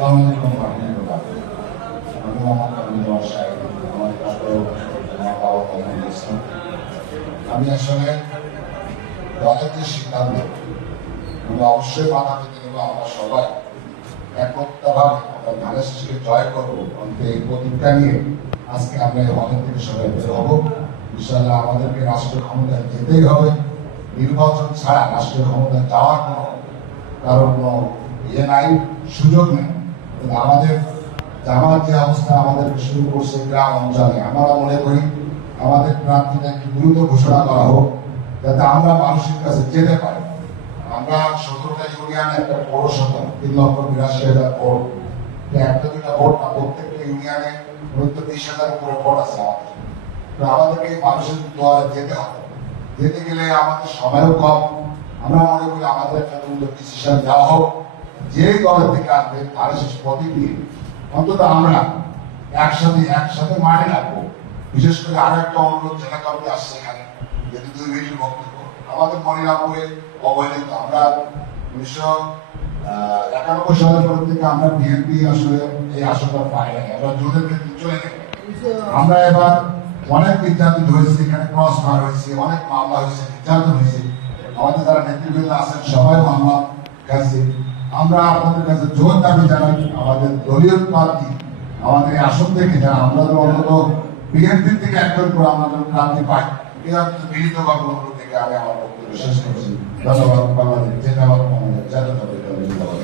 আমি আসলে দলের যে সিদ্ধান্ত অবশ্যই মাথা পেতে নেব। আমরা সবাই একত্রভাবে আমরা ধানের শীষকে জয় করবো এই প্রতিজ্ঞা নিয়ে আজকে আমরা অনেক থেকে সবাই বের হবো। ইনশাআল্লাহ আমাদেরকে রাষ্ট্রীয় ক্ষমতায় যেতেই হবে। নির্বাচন ছাড়া রাষ্ট্রীয় ক্ষমতায় যাওয়ার কারণ ইয়ে নাই, সুযোগ নেই। আমাদের জামাত যে অবস্থা আমাদেরকে শুরু করছে গ্রাম অঞ্চলে, আমরা মনে করি আমাদের প্রার্থীটা একটি দ্রুত ঘোষণা করা হোক যাতে আমরা মানুষের কাছে যেতে পারি। আমরা 17টা ইউনিয়নে একটা পৌরসভা 3,82,000 ভোট, একটা দুটা ভোট না, প্রত্যেকটা ইউনিয়নে হয়তো 20,000 উপরে ভোট আছে আমাদের। তো আমাদেরকে মানুষের দ্বারে যেতে হবে। যেতে গেলে আমাদের সময়ও কম। আমরা মনে করি আমাদের একটা দ্রুত ডিসিশন দেওয়া হোক, যে দলের থেকে আসবে তার শেষ প্রতীক নিয়ে অন্তত আমরা একসাথে মানে রাখবো। বিশেষ করে আরো একটা অনুরোধ, জেলা কমিটি আসছে এখানে, যেহেতু 2 মিনিটের বক্তব্য আমাদের মনিরামপুরে অবহেলিত। আমরা 1991 সালের পর থেকে আমরা বিএনপি আসলে এই আসনটা পাই নাই, আমরা জোটের ক্ষেত্রে চলে যাই। আমরা এবার অনেক নির্যাতিত হয়েছে, এখানে ক্রস ফায়ার হয়েছে, অনেক মামলা হয়েছে, নির্যাতন হয়েছে। আমাদের যারা নেতৃবৃন্দ আছেন সবাই মামলা খাইছে। আমরা আপনাদের কাছে জোর দাবি জানাই, আমাদের দলীয় প্রার্থী আমাদের এই আসন থেকে যারা আমরা তো অন্তত বিএনপি থেকে একজন করে আমরা যখন প্রার্থী পাই, বিনীত বা অনুরোধ থেকে আমি আমার বক্তব্য শেষ করছি। ধন্যবাদ। বাংলাদেশ জিন্দাবাদ, বাংলাদেশ জাতীয়তাবাদী দল জিন্দাবাদ।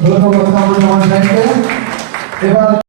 ধন্যবাদ।